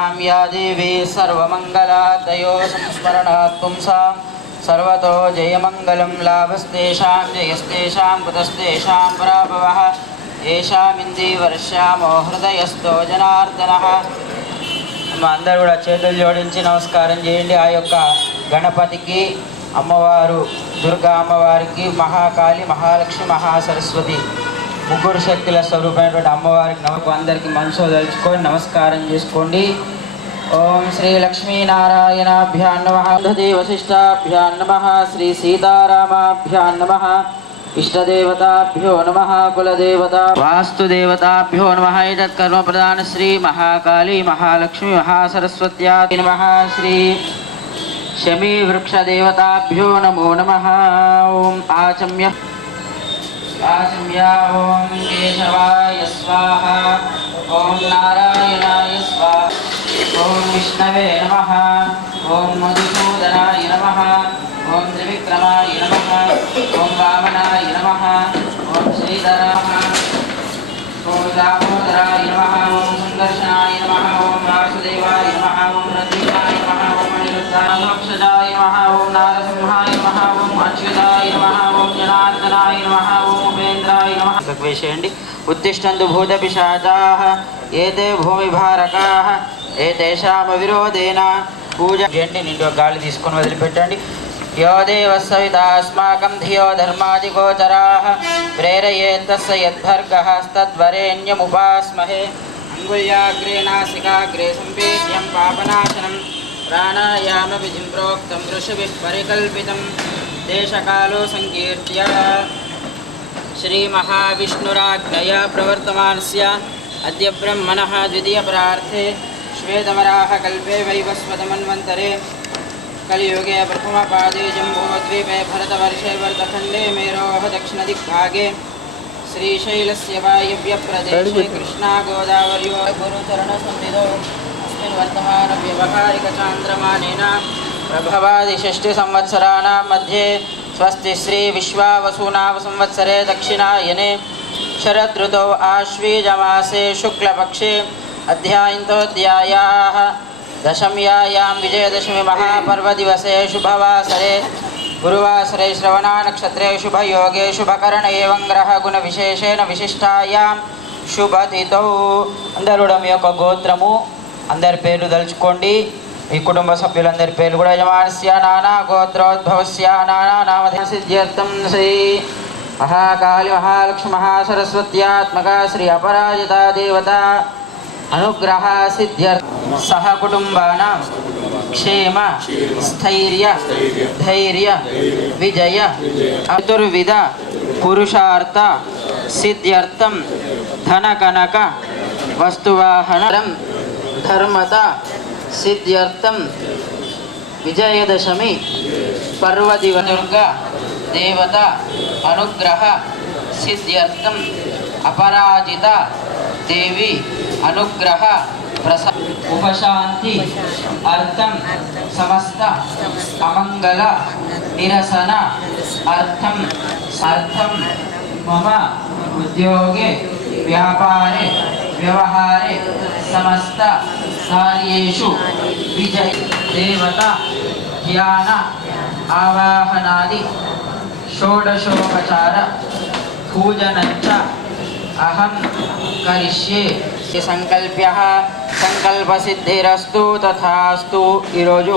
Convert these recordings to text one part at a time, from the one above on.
पादाभ्यां या देवी सर्वमङ्गलादयो संस्मरणात् पुंसां सर्वतो जयमङ्गलं लाभस्तेषां जयस्तेषां कुतस्तेषां पराभवः येषामिन्दीवर्ष्यामो हृदयस्थो जनार्दनः మా అందరూ కూడా చేతులు జోడించి నమస్కారం చేయండి ఆ యొక్క గణపతికి అమ్మవారు దుర్గా అమ్మవారికి మహాకాళి మహాలక్ష్మి మహాసరస్వతి ముగ్గురు శక్తుల స్వరూపమైనటువంటి అమ్మవారికి నమ్మకం అందరికీ మనసు తలుచుకొని నమస్కారం చేసుకోండి. ఓం శ్రీ లక్ష్మీనారాయణాభ్యాన్ నమ. వశిష్టాభ్యాం నమ. శ్రీ సీతారామాభ్యాన్ నమ. ఇష్టదేవతాభ్యో నమ. కులదేవత వాస్తుదేవతాభ్యో నమ. ఏతత్ కర్మ ప్రధాన శ్రీ మహాకాళీ మహాలక్ష్మి మహాసరస్వత్యా నమ. శ్రీ శమీ వృక్షదేవతాభ్యో నమో నమ. ఓం ఆచమ్య ఆచమ్య ఓం కేశవాయ స్వాహ ఓం నారాయణాయ స్వాహ ఓం విష్ణవే నమ ఓం మధుసూదనాయ నమ ఓం త్రివిక్రమాయ నమ ఓం వామనాయ నమ ఓం శ్రీధరాయ ఓం దామోదరాయ నమ ఓం సందర్శనాయ నమ ఓం వాసుదేవాయ నమ ఓం రంజితాయ నమ ఓం అనిరుద్ధాయ నమ ఓం నారసింహాయ నమ ఓం అచ్యుతాయ నమ ఓం జనార్దనాయ నమ ఓం ఉపేంద్రాయ ఉత్తిష్టందు వేసేయండి ఉత్తిష్టంతు ఏతే భూమిభారకా ఏతేషామ విరోధేన పూజ చేయండి నిండు గాలి తీసుకొని వదిలిపెట్టండి। యో దేవ సవితా అస్మాకం ధియో ధర్మాదిగోచరా ప్రేరయేత్తస్య యద్భర్గస్తద్వరేణ్యముపాస్మహే అంగుళ్యాగ్రే నాసికాగ్రే సంవేద్యం పాపనాశనం ప్రాణాయామ విధిం ప్రోక్తం ఋషిభిः పరికల్పితం దేశకాలో సంకీర్త్య श्रीमहाविष्णुराज्ञया प्रवर्तमानस्य। अद्य ब्रह्मणः द्वितीयपरार्थे श्वेतवराहकल्पे वैवस्वतमन्वन्तरे कलियुगे प्रथमपादे जम्बूद्वीपे भरतवर्षे वर्तखण्डे मेरोः दक्षिणदिग्भागे। श्रीशैलस्य वायव्यप्रदेशे कृष्णागोदावर्यो गुरुचरणसन्निधौ। अस्मिन् वर्तमानव्यवहारिकचान्द्रमानेन प्रभवादिषष्टिसंवत्सराणां मध्ये स्वस्ति श्रीविश्वावसूनाव संवत्सरे दक्षिणायने शरदृतौ आश्वीजमासे शुक्लपक्षे अध्यायन्तोऽध्यायाः दशम्यायां विजयदशमी महापर्वदिवसे शुभवासरे गुरुवासरे श्रवणानक्षत्रे शुभयोगे शुभकरण एवं ग्रहगुणविशेषेण विशिष्टायां శుభతిథౌ అందరూ కూడా మీ యొక్క గోత్రము అందరి పేర్లు తలుచుకోండి ఈ కుటుంబ సభ్యులందరి పేర్లు కూడా యజమానస్య నానా గోత్రోద్భవస్య నానా నామధేయ సిద్ధ్యర్థం శ్రీ మహాకాళి మహాలక్ష్మి మహాసరస్వత్యాత్మక శ్రీ అపరాజిత దేవత అనుగ్రహ సిద్ధ్యర్థ సహ కుటుంబానాం క్షేమ స్థైర్య ధైర్య విజయ చతుర్విధ పురుషార్థ సిద్ధ్యర్థం ధనకనక వస్తువాహనం ధర్మత సిద్ధ్యర్థం విజయదశమి పర్వదివ దుర్గ దేవత అనుగ్రహ సిద్ధ్యర్థం అపరాజిత దేవి అనుగ్రహ ప్రస ఉపశాంతి అర్థం సమస్త అమంగళ నిరసన అర్థం అర్థం మమ ఉద్యోగే వ్యాపారే వ్యవహారే సమస్త కార్యేషు విజయ దేవత ధ్యాన ఆవాహనాది షోడశోపచార పూజనంచ అహం కరిష్యే సంకల్ప్య సంకల్పసిద్ధిరస్తు తథాస్తు ఈరోజు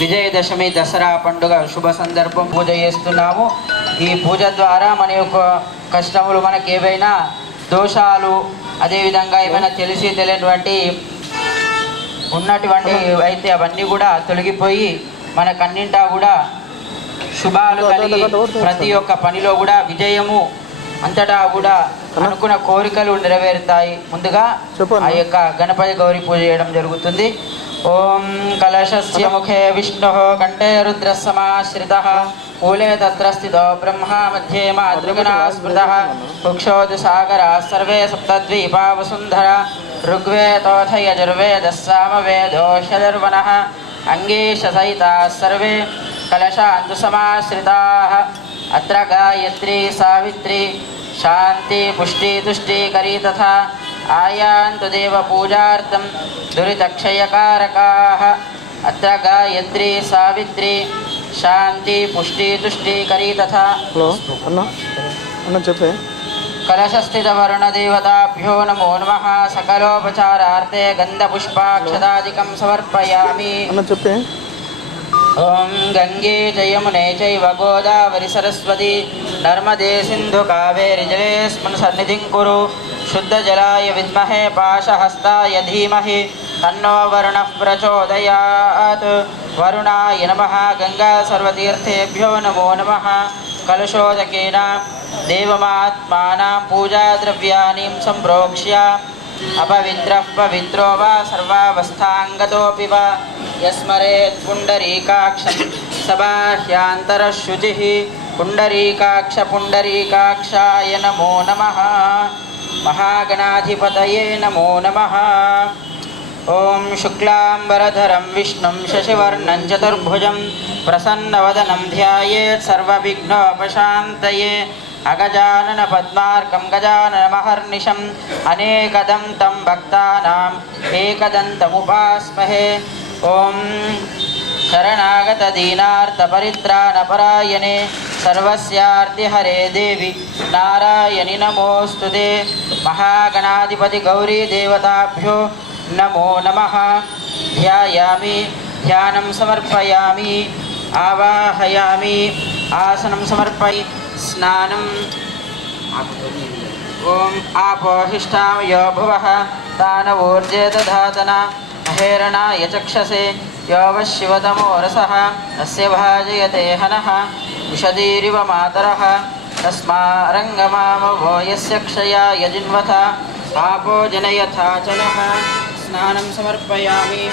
విజయదశమి దసరా పండుగ శుభ సందర్భం. పూజ చేస్తున్నాము. ఈ పూజ ద్వారా మన యొక్క కష్టములు మనకేవైనా ఏవైనా దోషాలు అదేవిధంగా ఏమైనా తెలిసి తెలియనటువంటి ఉన్నటువంటి అయితే అవన్నీ కూడా తొలగిపోయి మనకన్నింటా కూడా శుభాలు కలిగి ప్రతి ఒక్క పనిలో కూడా విజయము అంతటా కూడా అనుకున్న కోరికలు నెరవేరుతాయి. ముందుగా. ఆ యొక్క గణపతి గౌరి పూజ చేయడం జరుగుతుంది. ఓం కలశస్య ముఖే విష్ణు కంఠే రుద్ర సమాశ్రిత మూలే తత్ర స్థితో బ్రహ్మ మధ్యే మాతృగణా స్మృత సాగరా సర్వే సప్తద్వీపా వసుంధర ऋग्वेदोऽथ यजुर्वेदः सामवेदोऽह्यधर्वणः अंगीशसहिता सर्वे कलशान्तु अत्र गायत्री, सावित्री शांति पुष्टि, तुष्टि, करी तथा आयान्तु देवपूजार्थं दुरितक्षयकारकाः। अत्र गायत्री, सावित्री शांति पुष्टि, तुष्टि, करी तथा कलशस्थितवरुणदेवताभ्यो नमो नमः सकलोपचारार्थे गन्धपुष्पाक्षदादिकं समर्पयामि ॐ गङ्गे जयमुने चैव गोदावरि सरस्वती नर्मदे सिन्धुकावेरिजलेऽस्मिन् सन्निधिं कुरु शुद्धजलाय विद्महे पाशहस्ताय धीमहि तन्नो वरुणः प्रचोदयात् वरुणाय नमः गङ्गासर्वतीर्थेभ्यो नमो नमः कलशोदकेन देवमात्मानां पूजाद्रव्याणीं सम्प्रोक्ष्य अपवित्रः पवित्रो वा सर्वावस्थाङ्गतोऽपि वा यस्मरेत् पुण्डरीकाक्ष नमो नमः। महागणाधिपतये नमो नमः। ॐ शुक्लाम्बरधरं विष्णुं शशिवर्णं चतुर्भुजं प्रसन्नवदनं ध्यायेत् सर्वविघ्नोपशान्तये अगजाननपद्मार्कं गजाननमहर्निशम् अनेकदं तं भक्तानाम् एकदन्तमुपास्महे ॐ शरणागतदीनार्तपरित्राणपरायणे सर्वस्यार्तिहरे देवि नारायणि नमोऽस्तु ते। महागणाधिपतिगौरीदेवताभ्यो नमो नमः। ध्यायामि, ध्यानं समर्पयामि, आवाहयामि, आसनं समर्पय, स्नानं। ॐ आपोहिष्ठां यो भुवः तानवोर्जे दधातना, महेरणाय चक्षसे यो वः शिवतमो तस्य भाजयते हनः विशदीरिव मातरः तस्मारङ्गमामभो यस्य क्षयाय जिन्वथ पापो जनयथा च नः। स्नानं समर्पयामि।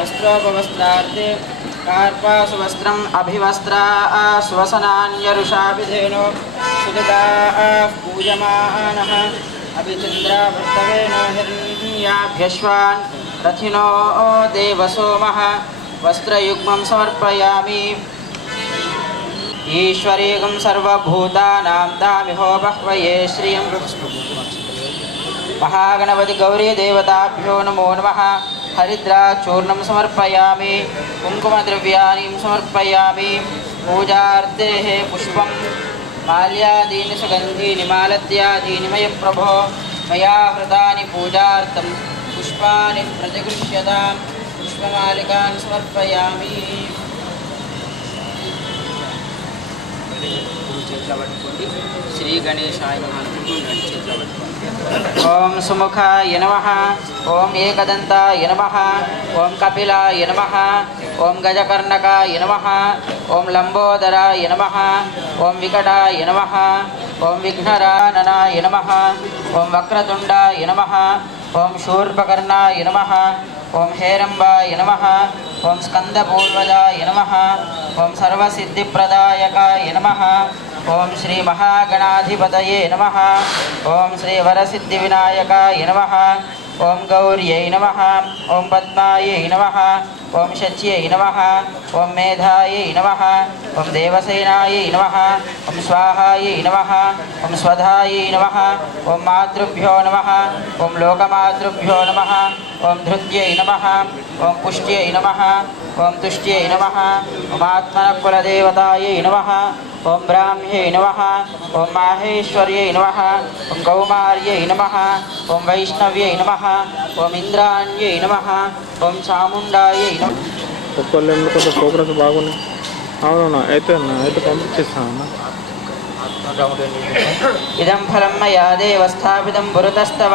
वस्त्रोपवस्त्रार्थे कार्पासुवस्त्रम् अभिवस्त्रा, स्वसनान्यरुषाभिधेनो सुदिताः पूजमानः। अभिचन्द्रावृत्तवेन हिरण्याभ्यश्वान् रथिनो देवसोमः। वस्त्रयुग्मं समर्पयामि। ईश्वरीगं सर्वभूतानां तामिहो बह्वये श्रियं మహాగణపతి గౌరీ దేవతాభ్యో నమో నమ. హరిద్రాచూర్ణం సమర్పయామి. కుంకుమద్రవ్యాన్ని సమర్పయామి. పూజార్తే పుష్పం. మాల్యాదీని సుగంధి నిమాలత్యాదీని మయ ప్రభో. మయా హృతాని పూజార్థం. పుష్పాన్ని ప్రజగృష్యతాం పుష్పమాలికాన్ని సమర్పయామి. పట్టుకోండి. గణేశాయ ఓం సుముఖ నమ ఓం ఏకదంత నమ ఓం కపిల నమ ఓం గజకర్ణక నమ ఓం లంబోదర నమ ఓం వికట నమ ఓం విఘ్నరానన నమ ఓం వక్రతుండ నమ ఓం శూర్పకర్ణ నమ ఓం హేరంబాయ నమ ఓం స్కందపూర్వజాయ నమ ఓం సర్వసిద్ధిప్రదాయకాయ నమ ఓం శ్రీ మహాగణాధిపతయే నమ. ఓం శ్రీ వరసిద్ధి వినాయకాయ నమ. ఓం గౌర్యై నమ. ఓం పద్మాయై నమ. ఓం శచ్యై నమ ఓం మేధాయై నమ ఓం దేవసేనాయై నమ ఓం స్వాహాయై నమ ఓం స్వధాయై నమ ఓం మాతృభ్యో నమ ఓం లోకమాతృభ్యో నమ ఓం ధృత్యై నమ ఓం పుష్ట్యై నమ ఓం తుష్ట్యై నమ ఓం ఆత్మనకులదేవతాయై నమ ఓం బ్రాహ్మ్యై నమ ఓం మాహేశ్వర్యై నమ ఓం కౌమార్యై నమ ఓం వైష్ణవ్యై నమ ఓం ఇంద్రాణ్యై నమ ఓం చాముండాయై నమ ఒక్కళ్ళు కొంచెం ప్రోగ్రెస్ బాగున్నాయి అవునన్నా అయితే అన్న అయితే పంపించేస్తాను అన్న ఇదం ఫలం మయా దేవ స్థాపితం పురతస్తవ?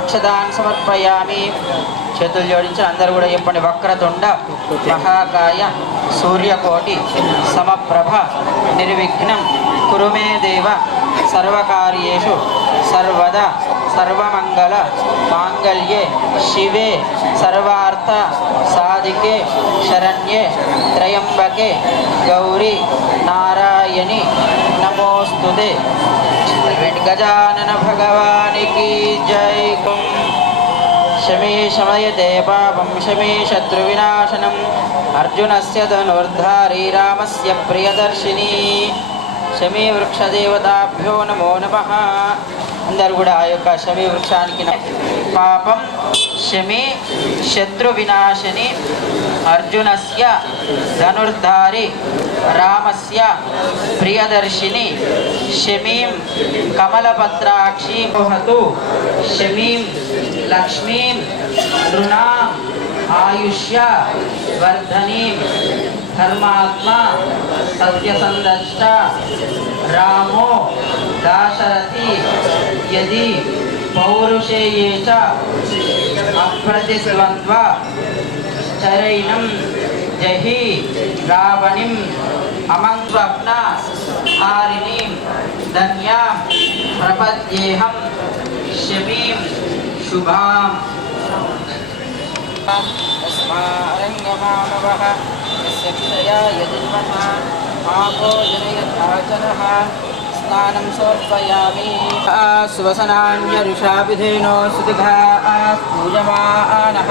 అక్షదాన్ని సమర్పయామి. చేతులు జోడించి అందరూ కూడా చెప్పండి. వక్రతుండ మహాకాయ సూర్యకోటి సమప్రభ నిర్విఘ్నం కురుమే దేవ సర్వకార్యేషు సర్వదా సర్వమంగళ మాంగళ్యే శివే సర్వార్థ సాధికే శరణ్యే త్రయంబకే గౌరీ నారాయణి నమోస్తుదే గజానన భగవానికి జై కుం శమే శమయతే పాపం శమే శత్రువినాశనం అర్జునస్య ధనుర్ధారి రామస్య ప్రియదర్శిని శమీ వృక్షదేవతాభ్యో నమో నమ అందరు కూడా ఆ యొక్క శమీ వృక్షానికి పాపం శమి శత్రు వినాశని అర్జునస్య ధనుర్ధారి రామస్య ప్రియదర్శిని శమీం కమలపత్రాక్షి మోహతు శమీం లక్ష్మీం నృణా ఆయుష్య వర్ధనీం ధర్మాత్మ సత్యసందష్ట రామో దాశరథి యది పౌరుషేయే చ అప్రతిద్వంద్వ చరైనం జహి రావణిం అమంస్వప్న హారిణీం ధన్యాం ప్రపద్యేహం శమీం శుభాం. తస్మారంగమానవః యస్య క్షయా యజిన్మః ఆభోజనయథాచనః స్నానం సమర్పయామి. సువసనాన్యరుషాభిధేనో సుతిఘా పూజమానః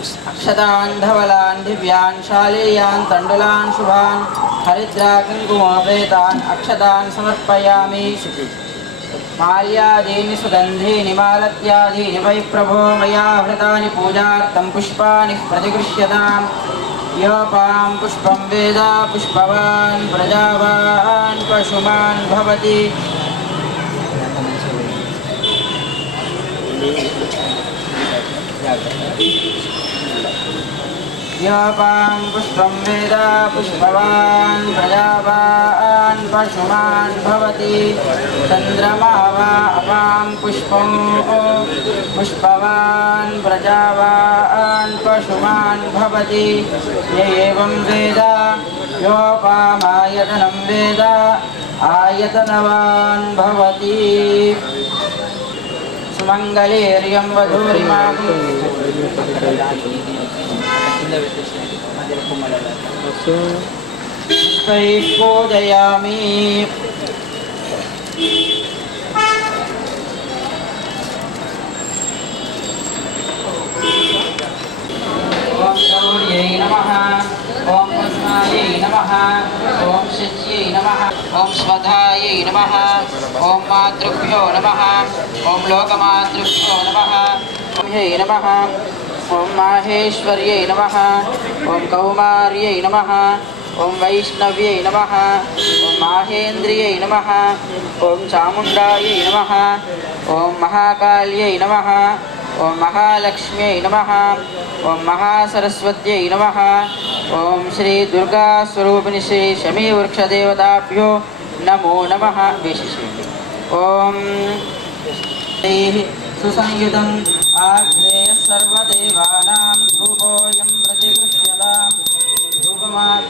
హరిద్రాదికుంకుమద్రవ్యాణి సమర్పయామి అక్షతాన్ ధవలాన్ దివ్యాన్ శాలేయాన్ తండులాన్ శుభాన్ హరిద్రా కుంకుమోపేతాన్ అక్షతాన్ సమర్పయామి మాల్యాదీని సుగంధీని మాలత్యాదీని వై ప్రభో మయా హృతాని పూజార్థం పుష్పాని ప్రతిగృహ్యతాం యోపాం పుష్పం వేద పుష్పవాన్ ప్రజావాన్ योपान् पुष्पं वेदा पुष्पवान् प्रजावान् पशुमान् भवति। चन्द्रमा वा अपां पुष्पं, पुष्पवान् प्रजावान् पशुमान् भवति। एवं वेद, योपामायतनं वेद, आयतनवान् भवति। सुमङ्गलेर्यं वधूरिमाम्। సుమంగళీర్యం వధూరిమాకు పుష్పైః పూజయామి ఓం గౌర్యై నమః. ఓం పద్మాయై నమః. ఓం శచ్యై నమః. ఓం స్వధాయై నమః. ఓం మాతృభ్యో నమః. ఓం లోకమాతృభ్యో నమః. నమః. ओं माहेश्वर्य नम ओं कौमार्य नम ओं वैष्णव्य नम ओं महेन्द्रिय नम ओं चामुंडाय नम ओं महाकाल्य नम ओं महालक्ष्म्य नम ओं महासरस्वत नम ओं श्री दुर्गा स्वरूप श्री शमीवृक्षदेवताभ्यो नमो नम विशिष्य ओं सुसंयुतम् आग्रह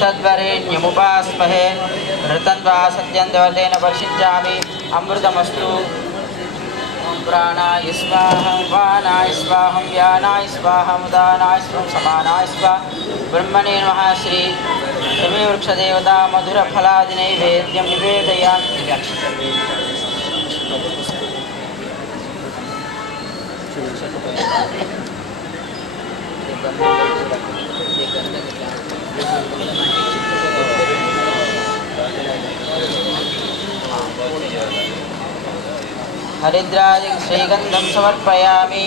तद्वरेण्यमुपास्महे ऋतन्वा सत्यन्देवतेन वर्षिञ्चामि अमृतमस्तु। प्राणाय स्वाहं वानाय स्वाहं व्यानाय स्वाहं उदानाय स्वं समानाय स्वा ब्रह्मणे नमः श्री शमीवृक्षदेवता मधुरफलादिनैवेद्यं निवेदयामि। हरिद्रादि श्रीगन्धं समर्पयामि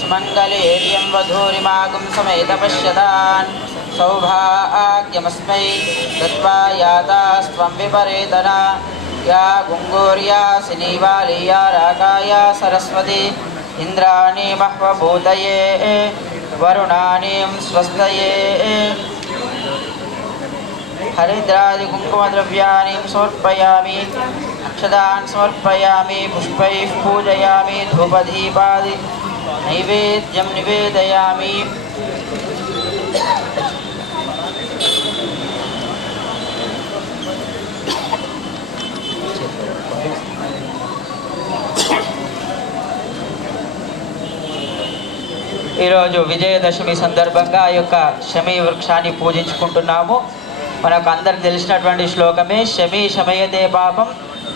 सुमङ्गलेर्यं वधूरिमागुं समेत पश्यतान् सौभाग्यमस्मै दत्त्वा यातास्त्वं विपरेतना या गुङ्गूर्या सिनीवालीया रागाया सरस्वती इन्द्राणी వరుణానీం స్వస్థయే హరిద్రాది కుంకుమద్రవ్యాన్ని సమర్పయామి అక్షదాన్ సమర్పయామి పుష్పై పూజయామి ధూపదీపాది నైవేద్యం నివేదయామి ఈరోజు విజయదశమి సందర్భంగా ఆ యొక్క శమీ వృక్షాన్ని పూజించుకుంటున్నాము. మనకు అందరికి తెలిసినటువంటి శ్లోకమే శమీ శమయతే పాపం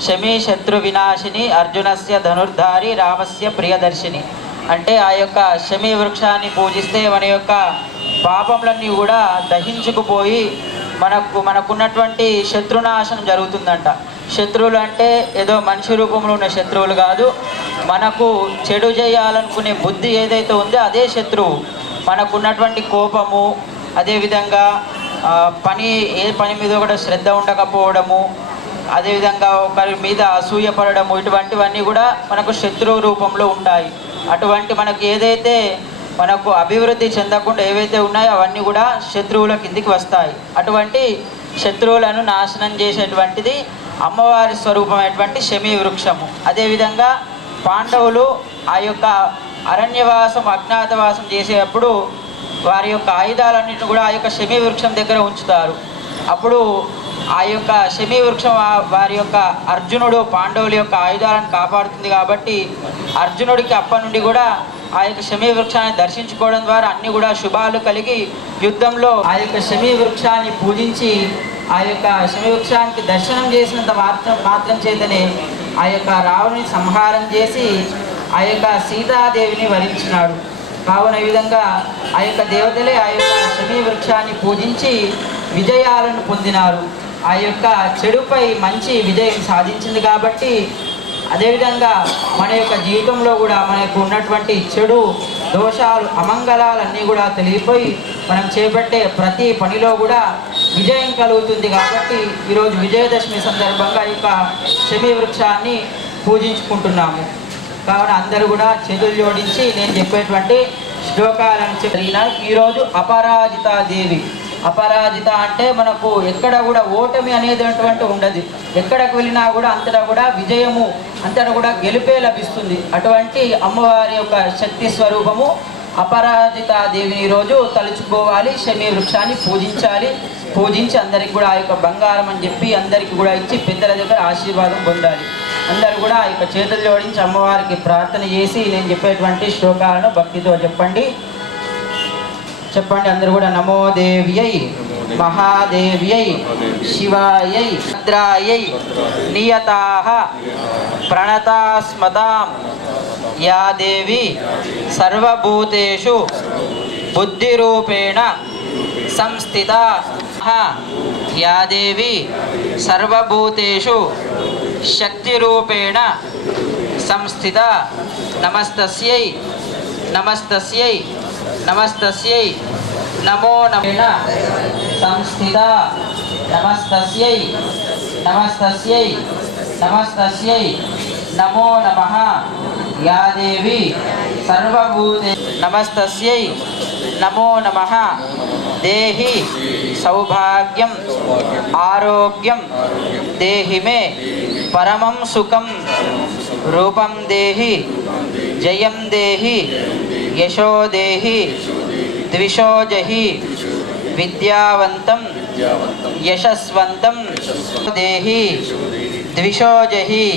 శమీ శత్రు వినాశిని అర్జునస్య ధనుర్ధారి రామస్య ప్రియదర్శిని. అంటే ఆ యొక్క శమీ వృక్షాన్ని పూజిస్తే మన యొక్క పాపములన్నీ కూడా దహించుకుపోయి మనకు మనకున్నటువంటి శత్రునాశనం జరుగుతుందంట. శత్రువులు అంటే ఏదో మనిషి రూపంలో ఉన్న శత్రువులు కాదు. మనకు చెడు చేయాలనుకునే బుద్ధి ఏదైతే ఉందో అదే శత్రువు. మనకున్నటువంటి కోపము అదేవిధంగా పని ఏ పని మీద కూడా శ్రద్ధ ఉండకపోవడము అదేవిధంగా ఒకరి మీద అసూయపడము ఇటువంటివన్నీ కూడా మనకు శత్రువు రూపంలో ఉంటాయి. అటువంటి మనకు ఏదైతే మనకు అభివృద్ధి చెందకుండా ఏవైతే ఉన్నాయో అవన్నీ కూడా శత్రువుల కిందికి వస్తాయి. అటువంటి శత్రువులను నాశనం చేసేటువంటిది అమ్మవారి స్వరూపమైనటువంటి శమీ వృక్షము. అదేవిధంగా పాండవులు ఆ యొక్క అరణ్యవాసం అజ్ఞాతవాసం చేసేటప్పుడు వారి యొక్క ఆయుధాలన్నింటిని కూడా ఆ యొక్క శమీ వృక్షం దగ్గర ఉంచుతారు. అప్పుడు ఆ యొక్క శమీ వృక్షం వారి యొక్క అర్జునుడు పాండవుల యొక్క ఆయుధాలను కాపాడుతుంది కాబట్టి అర్జునుడికి అప్పటి నుండి కూడా ఆ యొక్క శమీ వృక్షాన్ని దర్శించుకోవడం ద్వారా అన్ని కూడా శుభాలు కలిగి యుద్ధంలో ఆ యొక్క శమీ వృక్షాన్ని పూజించి ఆ యొక్క శమీ వృక్షానికి దర్శనం చేసినంత మాత్రం మాత్రం చేతనే ఆ యొక్క రావణుని సంహారం చేసి ఆ యొక్క సీతాదేవిని వరించినాడు. కావున ఈ విధంగా ఆ యొక్క దేవతలే ఆ యొక్క శమీ వృక్షాన్ని పూజించి విజయాలను పొందినారు. ఆ యొక్క చెడుపై మంచి విజయం సాధించింది కాబట్టి అదేవిధంగా మన యొక్క జీవితంలో కూడా మనకు ఉన్నటువంటి చెడు దోషాలు అమంగళాలన్నీ కూడా తెలియపోయి మనం చేపట్టే ప్రతి పనిలో కూడా విజయం కలుగుతుంది కాబట్టి ఈరోజు విజయదశమి సందర్భంగా ఈ యొక్క శమి వృక్షాన్ని పూజించుకుంటున్నాము. కావున అందరూ కూడా చేతులు జోడించి నేను చెప్పేటువంటి శ్లోకాలను చెప్పిన ఈరోజు అపరాజిత దేవి. అపరాజిత అంటే మనకు ఎక్కడ కూడా ఓటమి అనేటటువంటి ఉండదు. ఎక్కడికి వెళ్ళినా కూడా అంతటా కూడా విజయము అంతటా కూడా గెలుపే లభిస్తుంది. అటువంటి అమ్మవారి యొక్క శక్తి స్వరూపము అపరాజిత దేవిని ఈరోజు తలుచుకోవాలి శని వృక్షాన్ని పూజించాలి. పూజించి అందరికి కూడా ఆ యొక్క బంగారం అని చెప్పి అందరికి కూడా ఇచ్చి పెద్దల దగ్గర ఆశీర్వాదం పొందాలి. అందరూ కూడా ఆ యొక్క చేతులు జోడించి అమ్మవారికి ప్రార్థన చేసి నేను చెప్పేటువంటి శ్లోకాలను భక్తితో చెప్పండి. చెప్పండి అందరు కూడా నమో దేవ్యై మహాదేవ్యై శివాయై భద్రాయై నియతాః ప్రణతాస్మదాం యా దేవి సర్వభూతేషు బుద్ధిరూపేణ సంస్థిత. యా దేవి సర్వభూతేషు శక్తిరూపేణ సంస్థిత. నమస్తస్యై నమస్తస్యై. నమస్తస్యై నమో నమేన సంస్థిత నమస్తస్యై నమస్తస్యై నమస్తస్యై నమో నమః యా దేవి సర్వభూతే నమస్తస్యై నమో నమః దేహి సౌభాగ్యం ఆరోగ్యం దేహి మే పరమం సుఖం రూపం దేహి జయం దేహి యశోదేహి ద్విషోజహి విద్యావంతం యశస్వంతం దేహి ద్విషోజహి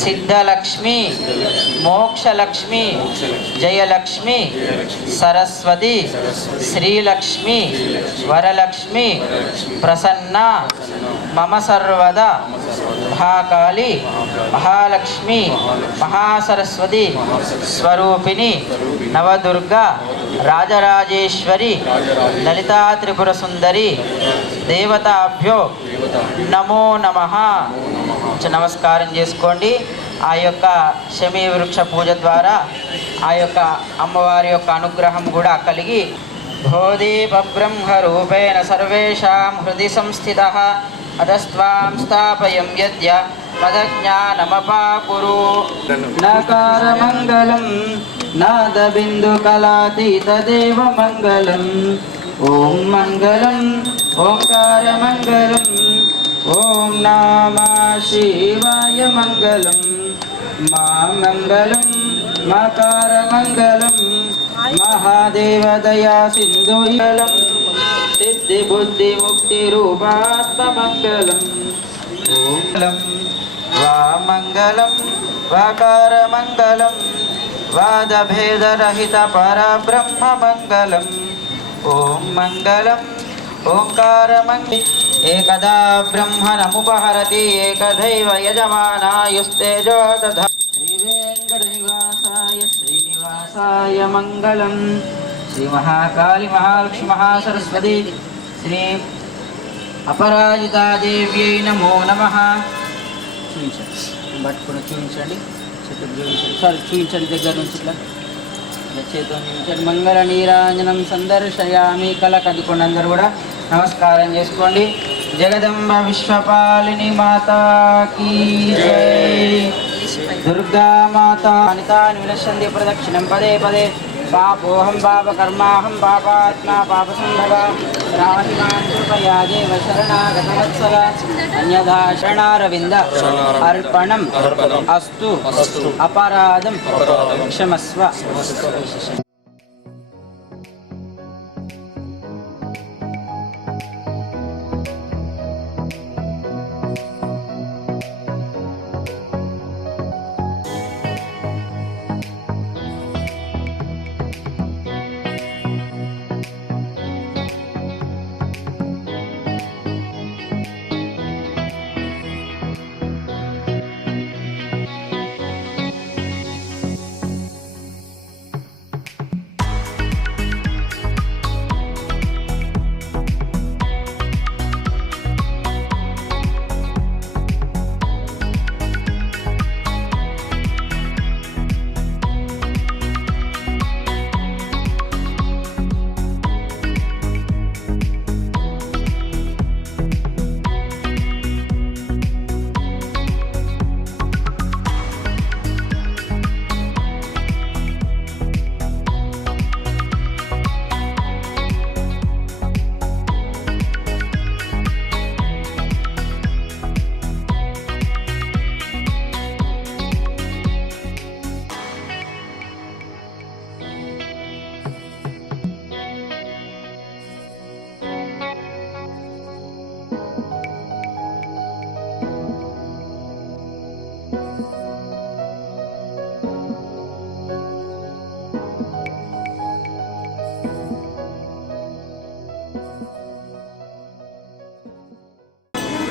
సిద్ధలక్ష్మి మోక్షలక్ష్మి జయలక్ష్మి సరస్వతి శ్రీలక్ష్మి వరలక్ష్మి ప్రసన్న మమ సర్వదా మహాకాళి మహాలక్ష్మి మహాసరస్వతి స్వరూపిణి నవదుర్గ రాజరాజేశ్వరి లలితా త్రిపుర సుందరి దేవతాభ్యో నమో నమ. నమస్కారం చేసుకోండి. ఆ యొక్క శమీ వృక్ష పూజ ద్వారా ఆ యొక్క అమ్మవారి యొక్క అనుగ్రహం కూడా కలిగి భోదీప బ్రహ్మ రూపేణ సర్వేషాం హృది సంస్థిత. అతస్వాం స్థాపయం యద్య మదజ్ఞానమపాకురు నకారమంగళం నాదబిందుకలాతీతదేవ మంగళం ఓం మంగళం ఓంకారమంగళం ఓం నామ శివాయ మంగళం మా మంగళం మకారమంగళం మహాదేవదయా సింధులం సిద్ధి బుద్ధి ముక్తి రూపాత్మమంగళం ఓం వామంగళం వాకారమంగళం వాదభేదరహిత పరబ్రహ్మమంగళం ఓం మంగళం ఓంకారమంగి ఏకదా బ్రహ్మణముపహరతి ఏకదైవ యజమానాయుస్తేజో దధ శ్రీవేంకటనివాసాయ శ్రీనివాసాయ మంగళం. శ్రీ మహాకాళి మహాలక్ష్మి మహాసరస్వతి. శ్రీ అపరాజితాదేవ్యై నమో నమ. చూపించండి పట్టుకుని చూపించండి చెట్టు చూపించండి సారీ చూపించండి దగ్గర నుంచి ఇట్లా. చేతితో చూపించండి మంగళ నీరాంజనం సందర్శయామి కళ కదుకోండి అందరు కూడా నమస్కారం చేసుకోండి. జగదంబ విశ్వపాలిని మాతాకి దుర్గా మాత. అనితాని వినశ్యంతి ప్రదక్షిణం. పదే పదే. పాపోహం పాపకర్మాహం పాపాత్మా పాపసంభవ రాహిమాన్ కృపయా దేవ శరణాగతవత్సల అన్యథా శరణారవింద అర్పణం అస్తు అపరాధం క్షమస్వ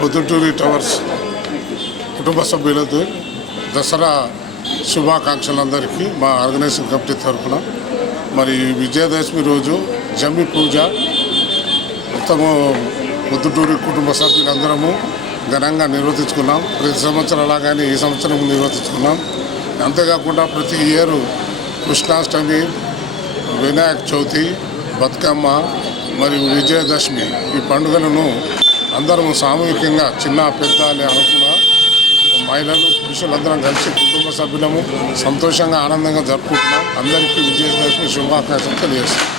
పొద్దుటూరి టవర్స్ కుటుంబ సభ్యులతో దసరా శుభాకాంక్షలందరికీ మా ఆర్గనైజింగ్ కమిటీ తరఫున మరి విజయదశమి రోజు జమ్మి పూజ. మొత్తము పొద్దుటూరి కుటుంబ సభ్యులందరము ఘనంగా నిర్వర్తించుకున్నాం. ప్రతి సంవత్సరం అలాగానే ఈ సంవత్సరం నిర్వర్తించుకున్నాం. అంతేకాకుండా ప్రతి ఇయర్ కృష్ణాష్టమి వినాయక చవితి బతుకమ్మ మరియు విజయదశమి ఈ పండుగలను అందరం సామూహికంగా చిన్న పెద్ద అని అనుకున్న మహిళలు పురుషులందరం కలిసి కుటుంబ సభ్యులము సంతోషంగా ఆనందంగా జరుపుకుంటున్నాం. అందరికీ విజయదశమి శుభాకాంక్షలు తెలియజేస్తాం